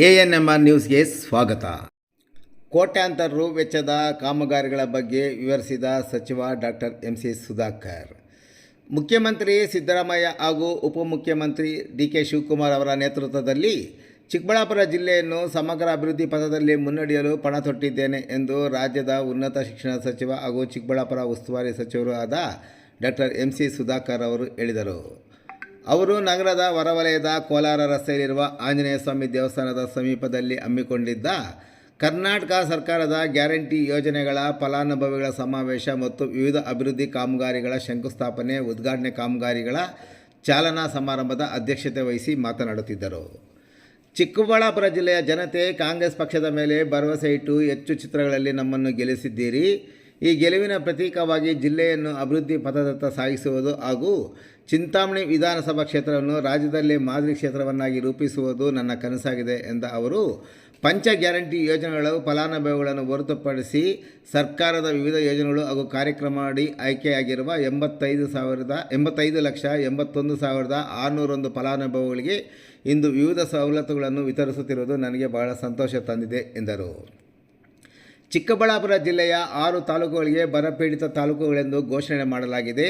A N M R ನ್ಯೂಸ್ಗೆ ಸ್ವಾಗತ. ಕೋಟ್ಯಾಂತರ ರು ವೆಚ್ಚದ ಕಾಮಗಾರಿಗಳ ಬಗ್ಗೆ ವಿವರಿಸಿದ ಸಚಿವ ಡಾಕ್ಟರ್ ಎಂ ಸಿ ಸುಧಾಕರ್. ಮುಖ್ಯಮಂತ್ರಿ ಸಿದ್ದರಾಮಯ್ಯ ಹಾಗೂ ಉಪಮುಖ್ಯಮಂತ್ರಿ ಡಿ ಕೆ ಶಿವಕುಮಾರ್ ಅವರ ನೇತೃತ್ವದಲ್ಲಿ ಚಿಕ್ಕಬಳ್ಳಾಪುರ ಜಿಲ್ಲೆಯನ್ನು ಸಮಗ್ರ ಅಭಿವೃದ್ಧಿ ಪಥದಲ್ಲಿ ಮುನ್ನಡೆಯಲು ಪಣ ತೊಟ್ಟಿದ್ದೇನೆ ಎಂದು ರಾಜ್ಯದ ಉನ್ನತ ಶಿಕ್ಷಣ ಸಚಿವ ಹಾಗೂ ಚಿಕ್ಕಬಳ್ಳಾಪುರ ಉಸ್ತುವಾರಿ ಸಚಿವರೂ ಆದ ಡಾಕ್ಟರ್ ಎಂ ಸಿ ಸುಧಾಕರ್ ಅವರು ಹೇಳಿದರು. ಅವರು ನಗರದ ಹೊರವಲಯದ ಕೋಲಾರ ರಸ್ತೆಯಲ್ಲಿರುವ ಆಂಜನೇಯ ಸ್ವಾಮಿ ದೇವಸ್ಥಾನದ ಸಮೀಪದಲ್ಲಿ ಹಮ್ಮಿಕೊಂಡಿದ್ದ ಕರ್ನಾಟಕ ಸರ್ಕಾರದ ಗ್ಯಾರಂಟಿ ಯೋಜನೆಗಳ ಫಲಾನುಭವಿಗಳ ಸಮಾವೇಶ ಮತ್ತು ವಿವಿಧ ಅಭಿವೃದ್ಧಿ ಕಾಮಗಾರಿಗಳ ಶಂಕುಸ್ಥಾಪನೆ, ಉದ್ಘಾಟನೆ ಕಾಮಗಾರಿಗಳ ಚಾಲನಾ ಸಮಾರಂಭದ ಅಧ್ಯಕ್ಷತೆ ವಹಿಸಿ ಮಾತನಾಡುತ್ತಿದ್ದರು. ಚಿಕ್ಕಬಳ್ಳಾಪುರ ಜಿಲ್ಲೆಯ ಜನತೆ ಕಾಂಗ್ರೆಸ್ ಪಕ್ಷದ ಮೇಲೆ ಭರವಸೆ ಇಟ್ಟು ಹೆಚ್ಚು ಚಿತ್ರಗಳಲ್ಲಿ ನಮ್ಮನ್ನು ಗೆಲ್ಲಿಸಿದ್ದೀರಿ. ಈ ಗೆಲುವಿನ ಪ್ರತೀಕವಾಗಿ ಜಿಲ್ಲೆಯನ್ನು ಅಭಿವೃದ್ಧಿ ಪಥದತ್ತ ಸಾಗಿಸುವುದು ಹಾಗೂ ಚಿಂತಾಮಣಿ ವಿಧಾನಸಭಾ ಕ್ಷೇತ್ರವನ್ನು ರಾಜ್ಯದಲ್ಲಿ ಮಾದರಿ ಕ್ಷೇತ್ರವನ್ನಾಗಿ ರೂಪಿಸುವುದು ನನ್ನ ಕನಸಾಗಿದೆ ಎಂದ ಅವರು, ಪಂಚ ಗ್ಯಾರಂಟಿ ಯೋಜನೆಗಳು ಫಲಾನುಭವಿಗಳನ್ನು ಹೊರತುಪಡಿಸಿ ಸರ್ಕಾರದ ವಿವಿಧ ಯೋಜನೆಗಳು ಹಾಗೂ ಕಾರ್ಯಕ್ರಮ ಅಡಿ ಆಯ್ಕೆಯಾಗಿರುವ ಎಂಬತ್ತೈದು ಸಾವಿರದ, ಎಂಬತ್ತೈದು ಲಕ್ಷ ಎಂಬತ್ತೊಂದು ಸಾವಿರದ ಆರುನೂರೊಂದು ಫಲಾನುಭವಿಗಳಿಗೆ ಇಂದು ವಿವಿಧ ಸವಲತ್ತುಗಳನ್ನು ವಿತರಿಸುತ್ತಿರುವುದು ನನಗೆ ಬಹಳ ಸಂತೋಷ ತಂದಿದೆ ಎಂದರು. ಚಿಕ್ಕಬಳ್ಳಾಪುರ ಜಿಲ್ಲೆಯ ಆರು ತಾಲೂಕುಗಳಿಗೆ ಬರಪೀಡಿತ ತಾಲೂಕುಗಳೆಂದು ಘೋಷಣೆ ಮಾಡಲಾಗಿದೆ.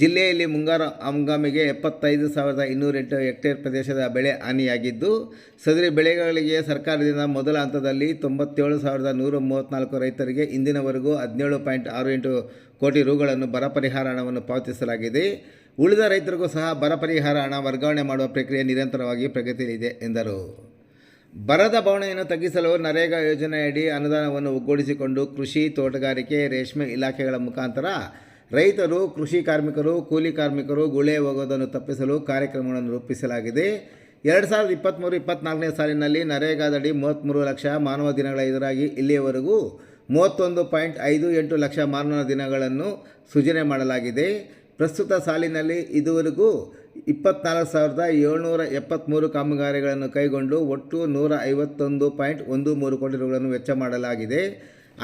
ಜಿಲ್ಲೆಯಲ್ಲಿ ಮುಂಗಾರು ಹಂಗಾಮಿಗೆ ಎಪ್ಪತ್ತೈದು ಸಾವಿರದ ಇನ್ನೂರೆಂಟು ಹೆಕ್ಟೇರ್ ಪ್ರದೇಶದ ಬೆಳೆ ಹಾನಿಯಾಗಿದ್ದು, ಸದರಿ ಬೆಳೆಗಳಿಗೆ ಸರ್ಕಾರದಿಂದ ಮೊದಲ ಹಂತದಲ್ಲಿ ತೊಂಬತ್ತೇಳು ಸಾವಿರದ ನೂರ ಮೂವತ್ತ್ನಾಲ್ಕು ರೈತರಿಗೆ ಇಂದಿನವರೆಗೂ ಹದಿನೇಳು ಪಾಯಿಂಟ್ ಆರು ಎಂಟು ಕೋಟಿ ರುಗಳನ್ನು ಬರ ಪರಿಹಾರ ಹಣವನ್ನು ಪಾವತಿಸಲಾಗಿದೆ. ಉಳಿದ ರೈತರಿಗೂ ಸಹ ಬರ ಪರಿಹಾರ ಹಣ ವರ್ಗಾವಣೆ ಮಾಡುವ ಪ್ರಕ್ರಿಯೆ ನಿರಂತರವಾಗಿ ಪ್ರಗತಿಯಲ್ಲಿದೆ, ಎಂದರು. ಬರದ ಬವಣೆಯನ್ನು ತಗ್ಗಿಸಲು ನರೇಗಾ ಯೋಜನೆಯಡಿ ಅನುದಾನವನ್ನು ಒಗ್ಗೂಡಿಸಿಕೊಂಡು ಕೃಷಿ ತೋಟಗಾರಿಕೆ, ರೇಷ್ಮೆ ಇಲಾಖೆಗಳ ಮುಖಾಂತರ ರೈತರು, ಕೃಷಿ ಕಾರ್ಮಿಕರು, ಕೂಲಿ ಕಾರ್ಮಿಕರು ಗುಳೆ ಹೋಗೋದನ್ನು ತಪ್ಪಿಸಲು ಕಾರ್ಯಕ್ರಮಗಳನ್ನು ರೂಪಿಸಲಾಗಿದೆ. ಎರಡು ಸಾವಿರದ ಇಪ್ಪತ್ತ್ಮೂರು ಇಪ್ಪತ್ತ್ನಾಲ್ಕನೇ ಸಾಲಿನಲ್ಲಿ ನರೇಗಾದಡಿ ಮೂವತ್ತ್ಮೂರು ಲಕ್ಷ ಮಾನವ ದಿನಗಳ ಎದುರಾಗಿ ಇಲ್ಲಿಯವರೆಗೂ ಮೂವತ್ತೊಂದು ಪಾಯಿಂಟ್ ಐದು ಎಂಟು ಲಕ್ಷ ಮಾನವ ದಿನಗಳನ್ನು ಸೃಜನೆ ಮಾಡಲಾಗಿದೆ. ಪ್ರಸ್ತುತ ಸಾಲಿನಲ್ಲಿ ಇದುವರೆಗೂ ಇಪ್ಪತ್ನಾಲ್ಕು ಸಾವಿರದ ಏಳ್ನೂರ ಎಪ್ಪತ್ತ್ಮೂರು ಕಾಮಗಾರಿಗಳನ್ನು ಕೈಗೊಂಡು ಒಟ್ಟು ನೂರ ಐವತ್ತೊಂದು ಪಾಯಿಂಟ್ ಒಂದು ಮೂರು ಕೋಟಿ ರೂಪಾಯಿಗಳನ್ನು ವೆಚ್ಚ ಮಾಡಲಾಗಿದೆ.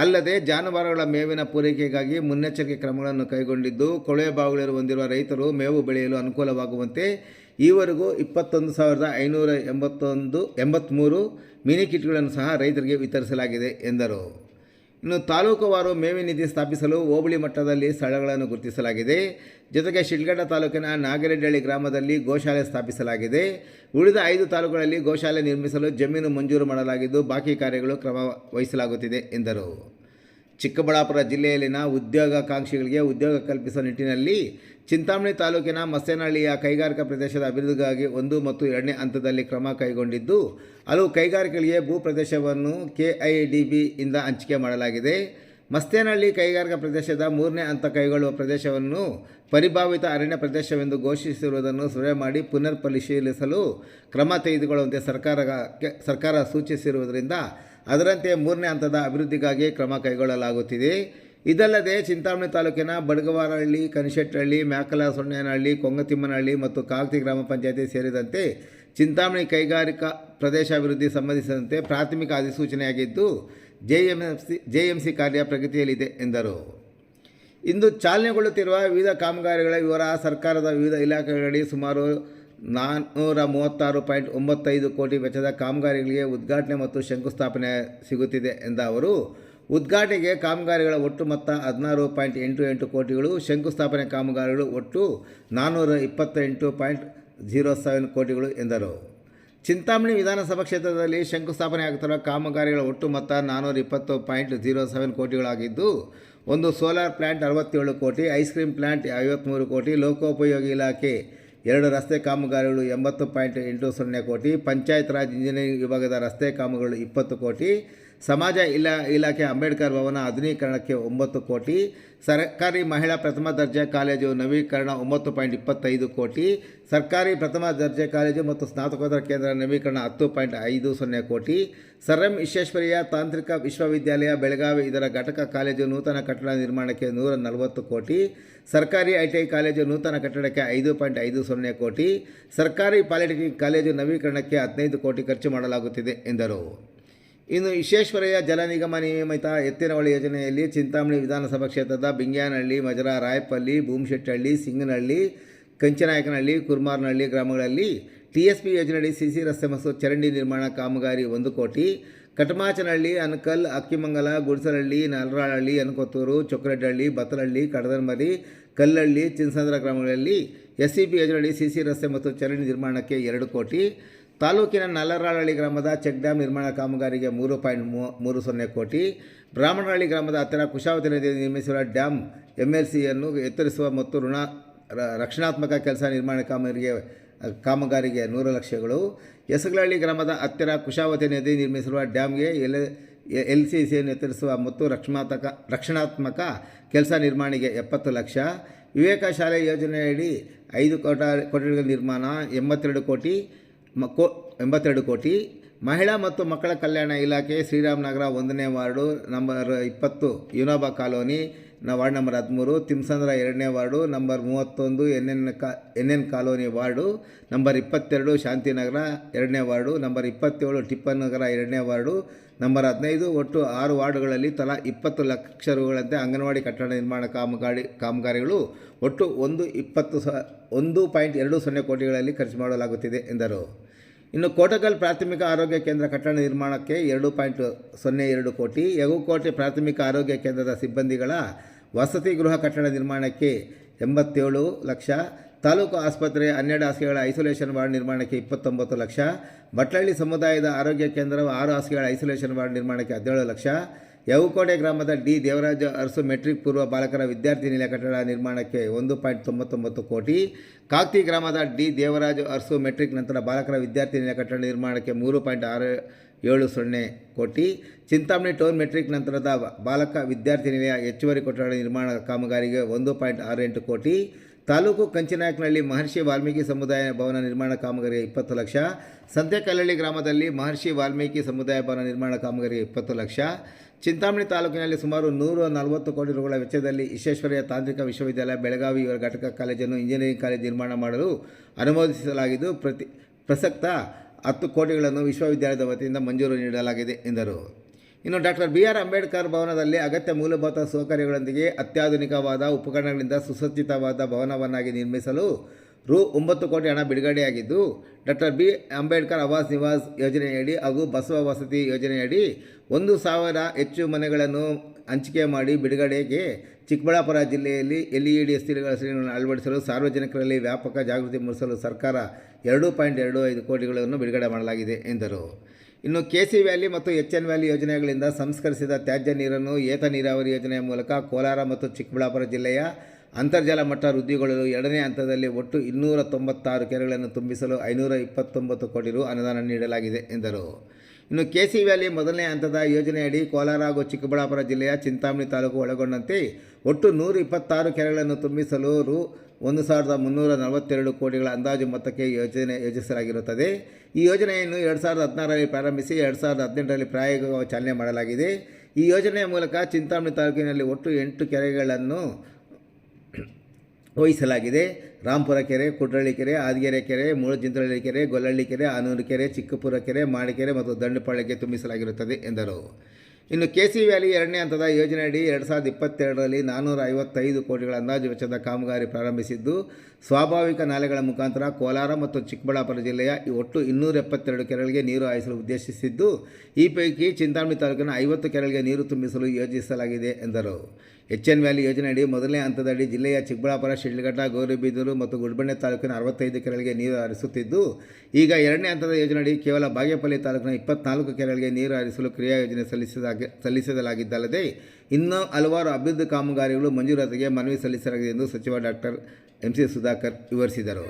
ಅಲ್ಲದೆ ಜಾನುವಾರುಗಳ ಮೇವಿನ ಪೂರೈಕೆಗಾಗಿ ಮುನ್ನೆಚ್ಚರಿಕೆ ಕ್ರಮಗಳನ್ನು ಕೈಗೊಂಡಿದ್ದು, ಕೊಳವೆ ಬಾವುಗಳಲ್ಲಿ ಹೊಂದಿರುವ ರೈತರು ಮೇವು ಬೆಳೆಯಲು ಅನುಕೂಲವಾಗುವಂತೆ ಈವರೆಗೂ ಇಪ್ಪತ್ತೊಂದು ಸಾವಿರದ ಐನೂರ ಎಂಬತ್ತೊಂದು ಎಂಬತ್ತ್ಮೂರು ಮಿನಿ ಕಿಟ್ಗಳನ್ನು ಸಹ ರೈತರಿಗೆ ವಿತರಿಸಲಾಗಿದೆ ಎಂದರು. ಇನ್ನು ತಾಲೂಕುವಾರು ಮೇವಿ ನಿಧಿ ಸ್ಥಾಪಿಸಲು ಹೋಬಳಿ ಮಟ್ಟದಲ್ಲಿ ಸ್ಥಳಗಳನ್ನು ಗುರುತಿಸಲಾಗಿದೆ. ಜೊತೆಗೆ ಶಿಡ್ಗಡ ತಾಲೂಕಿನ ನಾಗರೆಡ್ಡಳ್ಳಿ ಗ್ರಾಮದಲ್ಲಿ ಗೋಶಾಲೆ ಸ್ಥಾಪಿಸಲಾಗಿದೆ. ಉಳಿದ ಐದು ತಾಲೂಕುಗಳಲ್ಲಿ ಗೋಶಾಲೆ ನಿರ್ಮಿಸಲು ಜಮೀನು ಮಂಜೂರು ಮಾಡಲಾಗಿದ್ದು, ಬಾಕಿ ಕಾರ್ಯಗಳು ಕ್ರಮ ವಹಿಸಲಾಗುತ್ತಿದೆ ಎಂದರು. ಚಿಕ್ಕಬಳ್ಳಾಪುರ ಜಿಲ್ಲೆಯಲ್ಲಿನ ಉದ್ಯೋಗಾಕಾಂಕ್ಷಿಗಳಿಗೆ ಉದ್ಯೋಗ ಕಲ್ಪಿಸುವ ನಿಟ್ಟಿನಲ್ಲಿ ಚಿಂತಾಮಣಿ ತಾಲೂಕಿನ ಮಸ್ಸೇನಹಳ್ಳಿಯ ಕೈಗಾರಿಕಾ ಪ್ರದೇಶದ ಅಭಿವೃದ್ಧಿಗಾಗಿ ಒಂದು ಮತ್ತು ಎರಡನೇ ಹಂತದಲ್ಲಿ ಕ್ರಮ ಕೈಗೊಂಡಿದ್ದು, ಹಲವು ಕೈಗಾರಿಕೆಗಳಿಗೆ ಭೂ ಪ್ರದೇಶವನ್ನು ಕೆಐಡಿಬಿಯಿಂದ ಹಂಚಿಕೆ ಮಾಡಲಾಗಿದೆ. ಮಸ್ತೇನಹಳ್ಳಿ ಕೈಗಾರಿಕಾ ಪ್ರದೇಶದ ಮೂರನೇ ಹಂತ ಕೈಗೊಳ್ಳುವ ಪ್ರದೇಶವನ್ನು ಪರಿಭಾವಿತ ಅರಣ್ಯ ಪ್ರದೇಶವೆಂದು ಘೋಷಿಸಿರುವುದನ್ನು ಸರ್ವೆ ಮಾಡಿ ಪುನರ್ ಪರಿಶೀಲಿಸಲು ಕ್ರಮ ತೆಗೆದುಕೊಳ್ಳುವಂತೆ ಸರ್ಕಾರ ಸರ್ಕಾರ ಸೂಚಿಸಿರುವುದರಿಂದ ಅದರಂತೆ ಮೂರನೇ ಹಂತದ ಅಭಿವೃದ್ಧಿಗಾಗಿ ಕ್ರಮ ಕೈಗೊಳ್ಳಲಾಗುತ್ತಿದೆ. ಇದಲ್ಲದೆ ಚಿಂತಾಮಣಿ ತಾಲೂಕಿನ ಬಡಗವಾರಹಳ್ಳಿ, ಕನಿಶೆಟ್ಟಹಳ್ಳಿ ಮ್ಯಾಕಲ ಸೊಣ್ಣೇನಹಳ್ಳಿ ಕೊಂಗತಿಮ್ಮನಹಳ್ಳಿ ಮತ್ತು ಕಾಗತಿ ಗ್ರಾಮ ಪಂಚಾಯತಿ ಸೇರಿದಂತೆ ಚಿಂತಾಮಣಿ ಕೈಗಾರಿಕಾ ಪ್ರದೇಶಾಭಿವೃದ್ಧಿ ಸಂಬಂಧಿಸಿದಂತೆ ಪ್ರಾಥಮಿಕ ಅಧಿಸೂಚನೆಯಾಗಿದ್ದು ಜೆಎಂಎಫ್ಸಿ ಜೆಎಂಸಿ ಕಾರ್ಯ ಪ್ರಗತಿಯಲ್ಲಿದೆ ಎಂದರು. ಇಂದು ಚಾಲನೆಗೊಳ್ಳುತ್ತಿರುವ ವಿವಿಧ ಕಾಮಗಾರಿಗಳ ವಿವರ ಸರ್ಕಾರದ ವಿವಿಧ ಇಲಾಖೆಗಳಲ್ಲಿ ಸುಮಾರು ನಾನ್ನೂರ ಮೂವತ್ತಾರು ಪಾಯಿಂಟ್ ಒಂಬತ್ತೈದು ಕೋಟಿ ವೆಚ್ಚದ ಕಾಮಗಾರಿಗಳಿಗೆ ಉದ್ಘಾಟನೆ ಮತ್ತು ಶಂಕುಸ್ಥಾಪನೆ ಸಿಗುತ್ತಿದೆ ಎಂದ ಅವರು, ಉದ್ಘಾಟನೆಗೆ ಕಾಮಗಾರಿಗಳ ಒಟ್ಟು ಮೊತ್ತ ಹದಿನಾರು ಪಾಯಿಂಟ್ ಎಂಟು ಎಂಟು ಕೋಟಿಗಳು, ಶಂಕುಸ್ಥಾಪನೆ ಕಾಮಗಾರಿಗಳು ಒಟ್ಟು ನಾನ್ನೂರ ಇಪ್ಪತ್ತೆಂಟು ಪಾಯಿಂಟ್ ಜೀರೋ ಸೆವೆನ್ ಕೋಟಿಗಳು ಎಂದರು. ಚಿಂತಾಮಣಿ ವಿಧಾನಸಭಾ ಕ್ಷೇತ್ರದಲ್ಲಿ ಶಂಕುಸ್ಥಾಪನೆ ಆಗುತ್ತಿರುವ ಕಾಮಗಾರಿಗಳ ಒಟ್ಟು ಮೊತ್ತ ನಾನ್ನೂರ ಇಪ್ಪತ್ತು ಪಾಯಿಂಟ್ ಜೀರೋ ಸೆವೆನ್ ಕೋಟಿಗಳಾಗಿದ್ದು, ಒಂದು ಸೋಲಾರ್ ಪ್ಲ್ಯಾಂಟ್ ಅರವತ್ತೇಳು ಕೋಟಿ, ಐಸ್ ಕ್ರೀಮ್ ಪ್ಲ್ಯಾಂಟ್ ಐವತ್ತ್ಮೂರು ಕೋಟಿ, ಲೋಕೋಪಯೋಗಿ ಇಲಾಖೆ ಎರಡು ರಸ್ತೆ ಕಾಮಗಾರಿಗಳು ಎಂಬತ್ತು ಪಾಯಿಂಟ್ ಎಂಟು ಸೊನ್ನೆ ಕೋಟಿ, ಪಂಚಾಯತ್ ರಾಜ್ ಇಂಜಿನಿಯರಿಂಗ್ ವಿಭಾಗದ ರಸ್ತೆ ಕಾಮಗಾರಿಗಳು ಇಪ್ಪತ್ತು ಕೋಟಿ ಸಮಾಜ ಇಲಾ ಇಲಾಖೆ ಅಂಬೇಡ್ಕರ್ ಭವನ ಆಧುನೀಕರಣಕ್ಕೆ ಒಂಬತ್ತು ಕೋಟಿ, ಸರ್ಕಾರಿ ಮಹಿಳಾ ಪ್ರಥಮ ದರ್ಜೆ ಕಾಲೇಜು ನವೀಕರಣ ಒಂಬತ್ತು ಪಾಯಿಂಟ್ ಇಪ್ಪತ್ತೈದು ಕೋಟಿ, ಸರ್ಕಾರಿ ಪ್ರಥಮ ದರ್ಜೆ ಕಾಲೇಜು ಮತ್ತು ಸ್ನಾತಕೋತ್ತರ ಕೇಂದ್ರ ನವೀಕರಣ ಹತ್ತು ಪಾಯಿಂಟ್ ಐದು ಸೊನ್ನೆ ಕೋಟಿ ಸರ್ ಎಂ ವಿಶ್ವೇಶ್ವರಯ್ಯ ತಾಂತ್ರಿಕ ವಿಶ್ವವಿದ್ಯಾಲಯ, ಬೆಳಗಾವಿ ಇದರ ಘಟಕ ಕಾಲೇಜು ನೂತನ ಕಟ್ಟಡ ನಿರ್ಮಾಣಕ್ಕೆ ನೂರ ನಲವತ್ತು ಕೋಟಿ, ಸರ್ಕಾರಿ ಐ ಟಿ ಐ ಕಾಲೇಜು ನೂತನ ಕಟ್ಟಡಕ್ಕೆ ಐದು ಪಾಯಿಂಟ್ ಐದು ಸೊನ್ನೆ ಕೋಟಿ, ಸರ್ಕಾರಿ ಪಾಲಿಟೆಕ್ನಿಕ್ ಕಾಲೇಜು ನವೀಕರಣಕ್ಕೆ ಹದಿನೈದು ಕೋಟಿ ಖರ್ಚು ಮಾಡಲಾಗುತ್ತಿದೆ ಎಂದರು. ಇನ್ನು ವಿಶ್ವೇಶ್ವರಯ್ಯ ಜಲ ನಿಗಮ ನಿಯಮಿತ ಎತ್ತಿನಹೊಳೆ ಯೋಜನೆಯಲ್ಲಿ ಚಿಂತಾಮಣಿ ವಿಧಾನಸಭಾ ಕ್ಷೇತ್ರದ ಬಿಂಗ್ಯಾನಹಳ್ಳಿ, ಮಜರಾ ರಾಯಪಲ್ಲಿ ಭೂಮಶೆಟ್ಟಹಳ್ಳಿ ಸಿಂಗನಹಳ್ಳಿ, ಕಂಚನಾಯಕನಹಳ್ಳಿ, ಕುರ್ಮಾರ್ನಹಳ್ಳಿ ಗ್ರಾಮಗಳಲ್ಲಿ ಟಿ ಎಸ್ ಪಿ ಯೋಜನೆಯಡಿ ಸಿಸಿ ರಸ್ತೆ ಮತ್ತು ಚರಂಡಿ ನಿರ್ಮಾಣ ಕಾಮಗಾರಿ ಒಂದು ಕೋಟಿ. ಕಟಮಾಚನಹಳ್ಳಿ, ಅನಕಲ್, ಅಕ್ಕಿಮಂಗಲ, ಗುಡ್ಸಲಹಳ್ಳಿ, ನಲ್ರಾಳಹಳ್ಳಿ, ಅನಕೊತ್ತೂರು ಚೊಕ್ಕರಡ್ಡಹಳ್ಳಿ ಬತ್ತಲಹಳ್ಳಿ ಕಡದರ್ಮರಿ ಕಲ್ಲಹಳ್ಳಿ ಚಿನ್ಸಂದ್ರ ಗ್ರಾಮಗಳಲ್ಲಿ ಎಸ್ ಸಿ ಪಿ ಯೋಜನೆಯಡಿ ಸಿಸಿ ರಸ್ತೆ ಮತ್ತು ಚರಂಡಿ ನಿರ್ಮಾಣಕ್ಕೆ ಎರಡು ಕೋಟಿ. ತಾಲೂಕಿನ ನಲ್ಲರಾಳಹಳ್ಳಿ ಗ್ರಾಮದ ಚೆಕ್ ಡ್ಯಾಮ್ ನಿರ್ಮಾಣ ಕಾಮಗಾರಿಗೆ ಮೂರು ಪಾಯಿಂಟ್ ಮೂರು ಸೊನ್ನೆ ಕೋಟಿ. ಬ್ರಾಹ್ಮಣಹಳ್ಳಿ ಗ್ರಾಮದ ಹತ್ತಿರ ಕುಶಾವತಿ ನದಿಯಲ್ಲಿ ನಿರ್ಮಿಸಿರುವ ಡ್ಯಾಮ್ ಎಂ ಎಲ್ ಸಿಯನ್ನು ಎತ್ತರಿಸುವ ಮತ್ತು ಋಣ ರಕ್ಷಣಾತ್ಮಕ ಕೆಲಸ ನಿರ್ಮಾಣ ಕಾಮಗಾರಿಗೆ ಕಾಮಗಾರಿಗೆ ನೂರು ಲಕ್ಷಗಳು. ಯಸಗಳಹಳ್ಳಿ ಗ್ರಾಮದ ಹತ್ತಿರ ಕುಶಾವತಿ ನದಿ ನಿರ್ಮಿಸಿರುವ ಡ್ಯಾಮ್ಗೆ ಎಲ್ ಎಲ್ ಸಿ ಸಿಯನ್ನು ಎತ್ತರಿಸುವ ಮತ್ತು ರಕ್ಷಣಾತ್ಮಕ ರಕ್ಷಣಾತ್ಮಕ ಕೆಲಸ ನಿರ್ಮಾಣಿಗೆ ಎಪ್ಪತ್ತು ಲಕ್ಷ. ವಿವೇಕ ಶಾಲೆ ಯೋಜನೆಯಡಿ ಐದು ಕೋಟ, ಕೋಟಿಗಳ ನಿರ್ಮಾಣ, ಎಂಬತ್ತೆರಡು ಕೋಟಿ. ಕೋ ಎಂಬತ್ತೆರಡು ಕೋಟಿ. ಮಹಿಳಾ ಮತ್ತು ಮಕ್ಕಳ ಕಲ್ಯಾಣ ಇಲಾಖೆ, ಶ್ರೀರಾಮನಗರ ಒಂದನೇ ವಾರ್ಡು ನಂಬರ್ ಇಪ್ಪತ್ತು, ಯುನೋಬಾ ಕಾಲೋನಿ ವಾರ್ಡ್ ನಂಬರ್ ಹದಿಮೂರು, ತಿಮ್ಸಂದ್ರ ಎರಡನೇ ವಾರ್ಡು ನಂಬರ್ ಮೂವತ್ತೊಂದು ಎನ್ ಎನ್ ಕಾ N N colony ward number ಇಪ್ಪತ್ತೆರಡು, ಶಾಂತಿನಗರ ಎರಡನೇ ವಾರ್ಡು ನಂಬರ್ ಇಪ್ಪತ್ತೇಳು ಟಿಪ್ಪನ್ ನಗರ ಎರಡನೇ ವಾರ್ಡು ನಂಬರ್ ಹದಿನೈದು. ಒಟ್ಟು ಆರು ವಾರ್ಡುಗಳಲ್ಲಿ ತಲಾ ಇಪ್ಪತ್ತು ಲಕ್ಷ ರುಗಳಂತೆ ಅಂಗನವಾಡಿ ಕಟ್ಟಡ ನಿರ್ಮಾಣ ಕಾಮಗಾರಿ ಕಾಮಗಾರಿಗಳು ಒಟ್ಟು ಒಂದು ಇಪ್ಪತ್ತು ಸ ಒಂದು ಪಾಯಿಂಟ್ ಎರಡು ಸೊನ್ನೆ ಕೋಟಿಗಳಲ್ಲಿ ಖರ್ಚು ಮಾಡಲಾಗುತ್ತಿದೆ ಎಂದರು. ಇನ್ನು ಕೋಟಗಲ್ ಪ್ರಾಥಮಿಕ ಆರೋಗ್ಯ ಕೇಂದ್ರ ಕಟ್ಟಡ ನಿರ್ಮಾಣಕ್ಕೆ ಎರಡು ಪಾಯಿಂಟ್ ಸೊನ್ನೆ ಎರಡು ಕೋಟಿ, ಯಗುಕೋಟೆ ಪ್ರಾಥಮಿಕ ಆರೋಗ್ಯ ಕೇಂದ್ರದ ಸಿಬ್ಬಂದಿಗಳ ವಸತಿ ಗೃಹ ಕಟ್ಟಡ ನಿರ್ಮಾಣಕ್ಕೆ ಎಂಬತ್ತೇಳು ಲಕ್ಷ, ತಾಲೂಕು ಆಸ್ಪತ್ರೆ ಹನ್ನೆರಡು ಹಾಸಿಗೆಗಳ ಐಸೋಲೇಷನ್ ವಾರ್ಡ್ ನಿರ್ಮಾಣಕ್ಕೆ ಇಪ್ಪತ್ತೊಂಬತ್ತು ಲಕ್ಷ, ಬಟ್ಲಳ್ಳಿ ಸಮುದಾಯದ ಆರೋಗ್ಯ ಕೇಂದ್ರವು ಆರು ಹಾಸಿಗೆಗಳ ಐಸೋಲೇಷನ್ ವಾರ್ಡ್ ನಿರ್ಮಾಣಕ್ಕೆ ಹದಿನೇಳು ಲಕ್ಷ ಯವುಕೋಟೆ ಗ್ರಾಮದ ಡಿ. ದೇವರಾಜ ಅರಸು ಮೆಟ್ರಿಕ್ ಪೂರ್ವ ಬಾಲಕರ ವಿದ್ಯಾರ್ಥಿ ನಿಲಯ ಕಟ್ಟಡ ನಿರ್ಮಾಣಕ್ಕೆ ಒಂದು ಪಾಯಿಂಟ್ ತೊಂಬತ್ತೊಂಬತ್ತು ಕೋಟಿ. ಕಾಕ್ತಿ ಗ್ರಾಮದ ಡಿ. ದೇವರಾಜ ಅರಸು ಮೆಟ್ರಿಕ್ ನಂತರ ಬಾಲಕರ ವಿದ್ಯಾರ್ಥಿ ನಿಲಯ ಕಟ್ಟಡ ನಿರ್ಮಾಣಕ್ಕೆ ಮೂರು ಪಾಯಿಂಟ್ ಆರು ಏಳು ಸೊನ್ನೆ ಕೋಟಿ. ಚಿಂತಾಮಣಿ ಟೌನ್ ಮೆಟ್ರಿಕ್ ನಂತರದ ಬಾಲಕ ವಿದ್ಯಾರ್ಥಿ ನಿಲಯ ಹೆಚ್ಚುವರಿ ಕೊಠಡ ನಿರ್ಮಾಣ ಕಾಮಗಾರಿಗೆ ಒಂದು ಪಾಯಿಂಟ್ ಆರು ಎಂಟು ಕೋಟಿ. ತಾಲೂಕು ಕಂಚಿನಾಯಕನಹಳ್ಳಿ ಮಹರ್ಷಿ ವಾಲ್ಮೀಕಿ ಸಮುದಾಯ ಭವನ ನಿರ್ಮಾಣ ಕಾಮಗಾರಿಗೆ ಇಪ್ಪತ್ತು ಲಕ್ಷ. ಸಂತೆಕಲ್ಲಹಳ್ಳಿ ಗ್ರಾಮದಲ್ಲಿ ಮಹರ್ಷಿ ವಾಲ್ಮೀಕಿ ಸಮುದಾಯ ಭವನ ನಿರ್ಮಾಣ ಕಾಮಗಾರಿಗೆ ಇಪ್ಪತ್ತು ಲಕ್ಷ. ಚಿಂತಾಮಣಿ ತಾಲೂಕಿನಲ್ಲಿ ಸುಮಾರು ನೂರ ನಲವತ್ತು ಕೋಟಿ ರುಗಳ ವೆಚ್ಚದಲ್ಲಿ ವಿಶ್ವೇಶ್ವರಯ್ಯ ತಾಂತ್ರಿಕ ವಿಶ್ವವಿದ್ಯಾಲಯ, ಬೆಳಗಾವಿ ಇವರ ಘಟಕ ಕಾಲೇಜನ್ನು ಇಂಜಿನಿಯರಿಂಗ್ ಕಾಲೇಜು ನಿರ್ಮಾಣ ಮಾಡಲು ಅನುಮೋದಿಸಲಾಗಿದ್ದು, ಪ್ರತಿ ಪ್ರಸಕ್ತ ಹತ್ತು ಕೋಟಿಗಳನ್ನು ವಿಶ್ವವಿದ್ಯಾಲಯದ ವತಿಯಿಂದ ಮಂಜೂರು ನೀಡಲಾಗಿದೆ ಎಂದರು. ಇನ್ನು ಡಾಕ್ಟರ್ ಬಿ ಆರ್ ಅಂಬೇಡ್ಕರ್ ಭವನದಲ್ಲಿ ಅಗತ್ಯ ಮೂಲಭೂತ ಸೌಕರ್ಯಗಳೊಂದಿಗೆ ಅತ್ಯಾಧುನಿಕವಾದ ಉಪಕರಣಗಳಿಂದ ಸುಸಜ್ಜಿತವಾದ ಭವನವನ್ನಾಗಿ ನಿರ್ಮಿಸಲು ರು ಒಂಬತ್ತು ಕೋಟಿ ಹಣ ಬಿಡುಗಡೆಯಾಗಿದ್ದು, ಡಾಕ್ಟರ್ ಬಿ. ಅಂಬೇಡ್ಕರ್ ಆವಾಸ್ ನಿವಾಸ್ ಯೋಜನೆಯಡಿ ಹಾಗೂ ಬಸವ ವಸತಿ ಯೋಜನೆಯಡಿ ಒಂದು ಸಾವಿರ ಹೆಚ್ಚು ಮನೆಗಳನ್ನು ಹಂಚಿಕೆ ಮಾಡಿ ಬಿಡುಗಡೆಗೆ ಚಿಕ್ಕಬಳ್ಳಾಪುರ ಜಿಲ್ಲೆಯಲ್ಲಿ ಎಲ್ ಇ ಡಿ ಸ್ಥಿರಗಳನ್ನು ಅಳವಡಿಸಲು ಸಾರ್ವಜನಿಕರಲ್ಲಿ ವ್ಯಾಪಕ ಜಾಗೃತಿ ಮೂಡಿಸಲು ಸರ್ಕಾರ ಎರಡು ಪಾಯಿಂಟ್ ಎರಡು ಐದು ಕೋಟಿಗಳನ್ನು ಬಿಡುಗಡೆ ಮಾಡಲಾಗಿದೆ ಎಂದರು. ಇನ್ನು ಕೆ ಸಿ ವ್ಯಾಲಿ ಮತ್ತು ಎಚ್ ಎನ್ ವ್ಯಾಲಿ ಯೋಜನೆಗಳಿಂದ ಸಂಸ್ಕರಿಸಿದ ತ್ಯಾಜ್ಯ ನೀರನ್ನು ಏತ ನೀರಾವರಿ ಯೋಜನೆಯ ಮೂಲಕ ಕೋಲಾರ ಮತ್ತು ಚಿಕ್ಕಬಳ್ಳಾಪುರ ಜಿಲ್ಲೆಯ ಅಂತರ್ಜಲ ಮಟ್ಟ ವೃದ್ಧಿಗೊಳ್ಳಲು ಎರಡನೇ ಹಂತದಲ್ಲಿ ಒಟ್ಟು ಇನ್ನೂರ ತೊಂಬತ್ತಾರು ಕೆರೆಗಳನ್ನು ತುಂಬಿಸಲು ಐನೂರ ಇಪ್ಪತ್ತೊಂಬತ್ತು ಕೋಟಿ ರು ಅನುದಾನ ನೀಡಲಾಗಿದೆ, ಎಂದರು. ಇನ್ನು ಕೆ ಸಿ ವ್ಯಾಲಿ ಮೊದಲನೇ ಹಂತದ ಯೋಜನೆಯಡಿ ಕೋಲಾರ ಹಾಗೂ ಚಿಕ್ಕಬಳ್ಳಾಪುರ ಜಿಲ್ಲೆಯ ಚಿಂತಾಮಣಿ ತಾಲೂಕು ಒಳಗೊಂಡಂತೆ ಒಟ್ಟು ನೂರ ಇಪ್ಪತ್ತಾರು ಕೆರೆಗಳನ್ನು ತುಂಬಿಸಲು ರು ಒಂದು ಸಾವಿರದ ಮುನ್ನೂರ ನಲವತ್ತೆರಡು ಕೋಟಿಗಳ ಅಂದಾಜು ಮೊತ್ತಕ್ಕೆ ಯೋಜನೆ ಯೋಜಿಸಲಾಗಿರುತ್ತದೆ. ಈ ಯೋಜನೆಯನ್ನು ಎರಡು ಸಾವಿರದ ಹದಿನಾರರಲ್ಲಿ ಪ್ರಾರಂಭಿಸಿ ಎರಡು ಸಾವಿರದ ಹದಿನೆಂಟರಲ್ಲಿ ಪ್ರಾಯೋಗಿಕವಾಗಿ ಚಾಲನೆ ಮಾಡಲಾಗಿದೆ. ಈ ಯೋಜನೆಯ ಮೂಲಕ ಚಿಂತಾಮಣಿ ತಾಲೂಕಿನಲ್ಲಿ ಒಟ್ಟು ಎಂಟು ಕೆರೆಗಳನ್ನು ವಹಿಸಲಾಗಿದೆ. ರಾಂಪುರ ಕೆರೆ, ಕುಡ್ರಳ್ಳಿ ಕೆರೆ, ಆದಿಗೆರೆ ಕೆರೆ ಮೂಳಜಿಂತ್ರಳ್ಳಿ ಕೆರೆ, ಗೊಲ್ಲಳ್ಳಿ ಕೆರೆ, ಆನೂರು ಕೆರೆ, ಚಿಕ್ಕಪುರ ಕೆರೆ ಮಾಡಿಕೆರೆ ಮತ್ತು ದಂಡಪಾಳ್ಯಕ್ಕೆ ತುಂಬಿಸಲಾಗಿರುತ್ತದೆ ಎಂದರು. ಇನ್ನು ಕೆ ಸಿ ವ್ಯಾಲಿ ಎರಡನೇ ಹಂತದ ಯೋಜನೆಯಡಿ ಎರಡು ಸಾವಿರದ ಇಪ್ಪತ್ತೆರಡರಲ್ಲಿ ನಾನ್ನೂರ ಐವತ್ತೈದು ಕೋಟಿಗಳ ಅಂದಾಜು ವೆಚ್ಚದ ಕಾಮಗಾರಿ ಪ್ರಾರಂಭಿಸಿದ್ದು, ಸ್ವಾಭಾವಿಕ ನಾಲೆಗಳ ಮುಖಾಂತರ ಕೋಲಾರ ಮತ್ತು ಚಿಕ್ಕಬಳ್ಳಾಪುರ ಜಿಲ್ಲೆಯ ಒಟ್ಟು ಇನ್ನೂರ ಎಪ್ಪತ್ತೆರಡು ಕೆರೆಗಳಿಗೆ ನೀರು ಹಾಯಿಸಲು ಉದ್ದೇಶಿಸಿದ್ದು, ಈ ಪೈಕಿ ಚಿಂತಾಮಣಿ ತಾಲೂಕಿನ ಐವತ್ತು ಕೆರೆಗಳಿಗೆ ನೀರು ತುಂಬಿಸಲು ಯೋಜಿಸಲಾಗಿದೆ ಎಂದರು. ಎಚ್ ಎನ್ ವ್ಯಾಲಿ ಯೋಜನೆಯಡಿ ಮೊದಲನೇ ಹಂತದಡಿ ಜಿಲ್ಲೆಯ ಚಿಕ್ಕಬಳ್ಳಾಪುರ, ಶಿಡ್ಲಘಟ್ಟ, ಗೌರಿಬಿದೂರು ಮತ್ತು ಗುಡ್ಬಣ್ಣೆ ತಾಲೂಕಿನ ಅರವತ್ತೈದು ಕೆರೆಗಳಿಗೆ ನೀರು ಹರಿಸುತ್ತಿದ್ದು, ಈಗ ಎರಡನೇ ಹಂತದ ಯೋಜನೆಯಡಿ ಕೇವಲ ಬಾಗೇಪಲ್ಲಿ ತಾಲೂಕಿನ ಇಪ್ಪತ್ನಾಲ್ಕು ಕೆರೆಗಳಿಗೆ ನೀರು ಹರಿಸಲು ಕ್ರಿಯಾ ಯೋಜನೆ ಸಲ್ಲಿಸಲಾಗಿದ್ದಲ್ಲದೆ ಇನ್ನೂ ಹಲವಾರು ಅಭಿವೃದ್ಧಿ ಕಾಮಗಾರಿಗಳು ಮಂಜೂರಾತಿಗೆ ಮನವಿ ಸಲ್ಲಿಸಲಾಗಿದೆ ಎಂದು ಸಚಿವ ಡಾಕ್ಟರ್ ಎಂ ಸಿ ಸುಧಾಕರ್ ವಿವರಿಸಿದರು.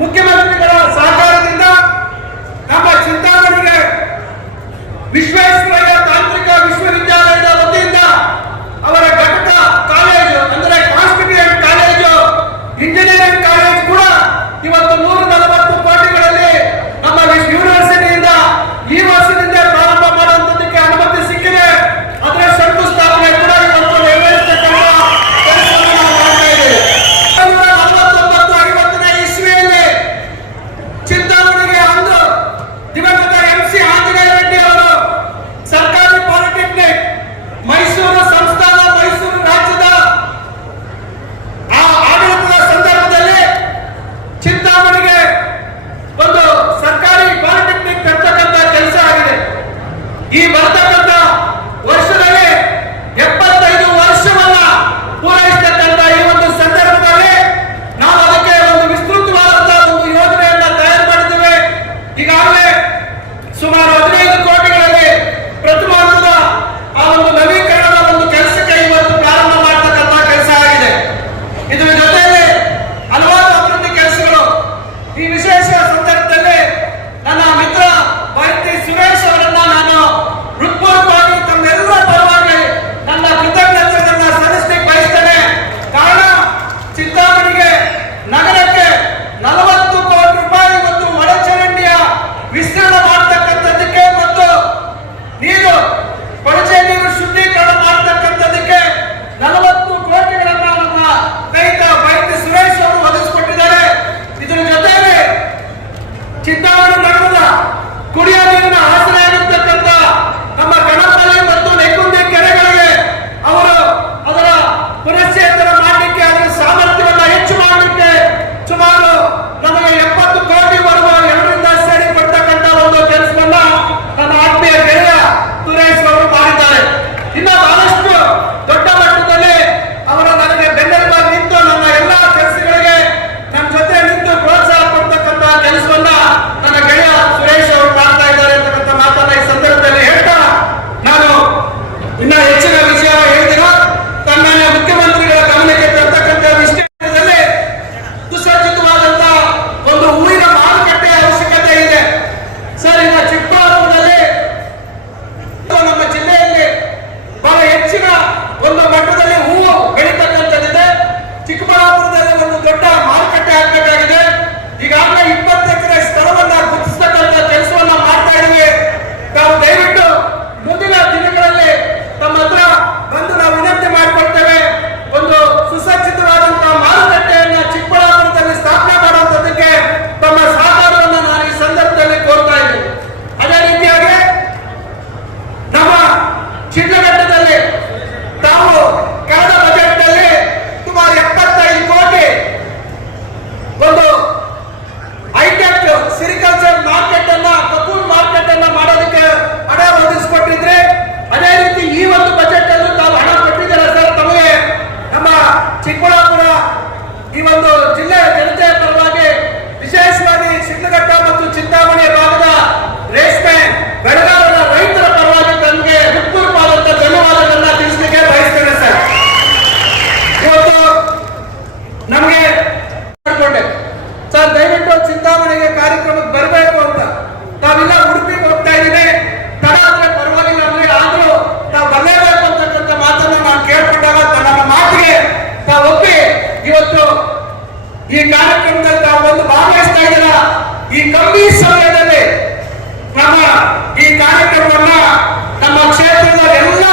ಮುಖ್ಯಮಂತ್ರಿಗಳ ಜೀವನದಲ್ಲಿ ನಾವು ಒಂದು ಭಾಗವಹಿಸ್ತಾ ಇದ್ದೀರಾ? ಈ ಕಮ್ಮಿ ಸಮಯದಲ್ಲಿ ನಮ್ಮ ಈ ಕಾರ್ಯಕ್ರಮವನ್ನ ನಮ್ಮ ಕ್ಷೇತ್ರದ ಎಲ್ಲ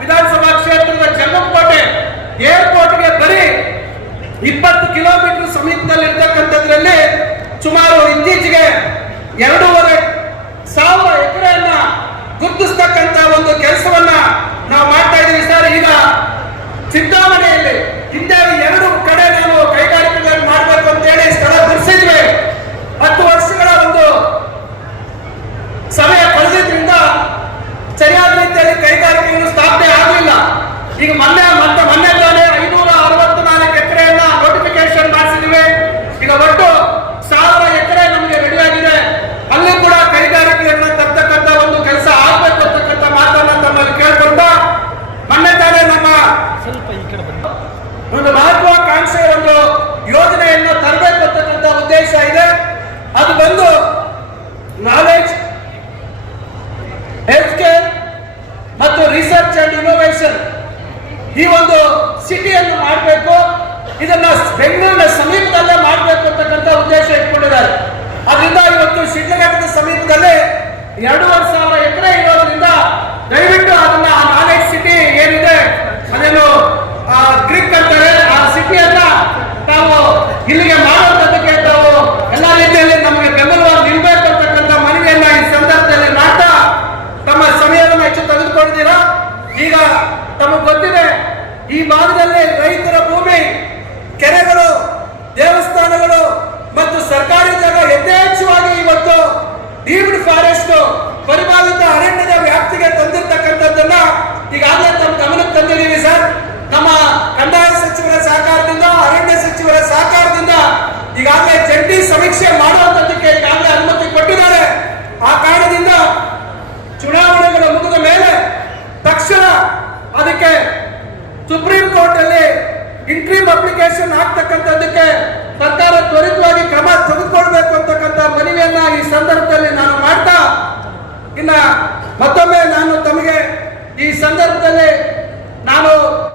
ವಿಧಾನಸಭಾ ಕ್ಷೇತ್ರದ ಚನ್ನಕೋಟೆ ಏರ್ಪೋರ್ಟ್ಗೆ ಬರೀ ಇಪ್ಪತ್ತು ಕಿಲೋಮೀಟರ್ ಸಮೀಪದಲ್ಲಿರ್ತಕ್ಕಂಥದ್ರಲ್ಲಿ ಸುಮಾರು ಇತ್ತೀಚೆಗೆ ಎರಡೂವರೆ ಸಾವಿರ ಎಕರೆಯನ್ನ ಗುರುತಿಸ್ತಕ್ಕಂಥ ಒಂದು ಕೆಲಸವನ್ನ ನಾವು ಮಾಡ್ತಾ ಇದ್ದೀವಿ ಸರ್. ಈಗ ಚಿಂತಾಮಣೆಯಲ್ಲಿ ಹಿಂದೆ ಎರಡು ಶಿಡ್ಲಘಟ್ಟದ ಸಮೀಪದಲ್ಲಿ ಎರಡೂವರೆ ಸಾವಿರ ಎಕರೆ ಇರೋದ್ರಿಂದ ದಯವಿಟ್ಟು ಅದನ್ನ ಆ ನಾಲೆಜ್ ಸಿಟಿ ಏನಿದೆ ಅದೇನು ಕ್ರಿಕ್ ಅಂತಾರೆ ಆ ಸಿಟಿಯನ್ನ ತಾವು ಇಲ್ಲಿಗೆ ಮಾಡಿ దేవుడు ఫారెస్ట్ పరిపాలనతో అరణ్యగా